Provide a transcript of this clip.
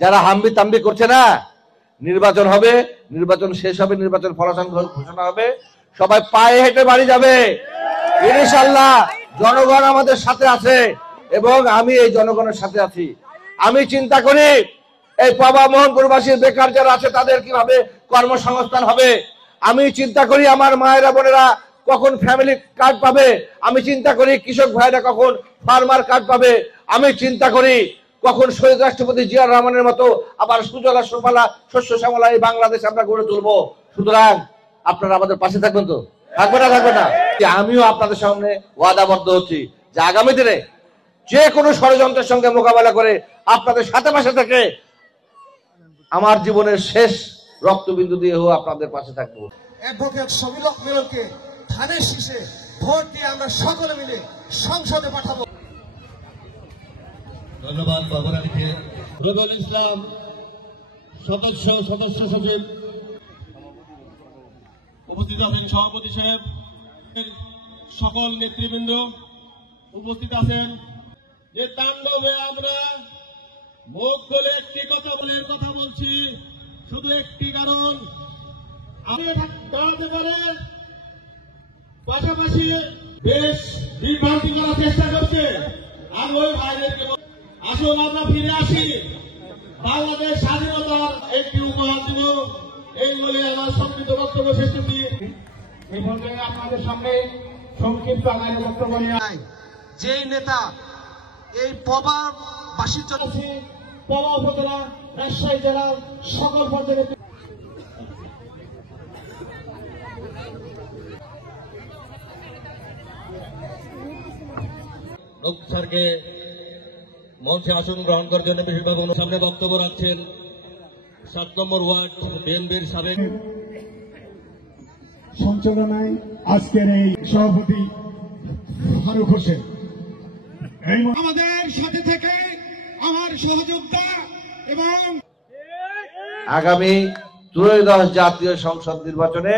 যারা হাম্বি তাম্বি করছে না, নির্বাচন হবে, নির্বাচন শেষ হবে, নির্বাচন ফলাফল ঘোষণা হবে, সবাই পায়ে হেঁটে বাড়ি যাবে ইনশাআল্লাহ। জনগণ আমাদের সাথে আছে এবং আমি এই জনগণের সাথে আছি। আমি চিন্তা করি এই পাবা মোহনপুরবাসী বেকার যারা আছে তাদের কিভাবে কর্মসংস্থান হবে। আমি চিন্তা করি আমার মায়েরা বোনেরা কখন ফ্যামিলি কার্ড পাবে। আমি চিন্তা করি কৃষক ভাইরা কখন ফার্মার কার্ড পাবে। আমি চিন্তা করি কখন শহীদ রাষ্ট্রপতি জিয়াউর রহমানের মতো আবার সুজলা সুফলা শস্য শ্যামলা এই বাংলাদেশ আমরা গড়ে তুলবো। সুতরাং আপনারা আমাদের পাশে থাকবেন তো? থাকবে না? থাকবে না? আমিও আপনাদের সামনে ওয়াদাবদ্ধ হচ্ছি যে আগামী দিনে যে কোনো ষড়যন্ত্রের সঙ্গে মোকাবেলা করে আপনাদের সাথে পাশে থেকে আমার জীবনের শেষ রক্তবিন্দু দিয়ে হোক আপনাদের পাশে থাকবো। অ্যাডভোকেট শফিউল মিলনকে ধানের শীষে ভোট দিয়ে আমরা সকলে মিলে সংসদে পাঠাবো। ধন্যবাদ বাবুরানীকে। রবিউল ইসলাম সদস্য সচিব উপস্থিত আছেন, সভাপতি সাহেব, সকল নেতৃবৃন্দ উপস্থিত আছেন। যে তাণ্ডবে আমরা মুখ খুলে একটি কথা বলছি, শুধু একটি কারণ, আমি দাঁড়াতে পারে পাশাপাশি বেশ বিভ্রান্তি করার চেষ্টা করছে। আমি ওই ভাইদেরকে আসুন আমরা ফিরে আসি, বাংলাদেশ স্বাধীনতার একটি উপহার দিব, এই বলে আমার সংক্ষিপ্ত বক্তব্য শেষ করছি। এই পর্যায়ে আপনাদের সামনে সংক্ষিপ্ত আমার বক্তব্য নিয়ে যেই নেতা এই পবাবাসীর জন্য পবা উপজেলা রাজশাহী জেলার সকল পর্যায়ে স্যারকে মঞ্চে আসন গ্রহণ করার জন্য বিশেষভাবে সামনে বক্তব্য রাখছেন 7 নম্বর ওয়ার্ড বিএনপির সাবেক সঞ্চালনায় আজকের এই সভাপতি ফারুক হোসেন আমাদের সাথে থেকে আমার সহযোদ্ধা এবং আগামী ত্রয়োদশ জাতীয় সংসদ নির্বাচনে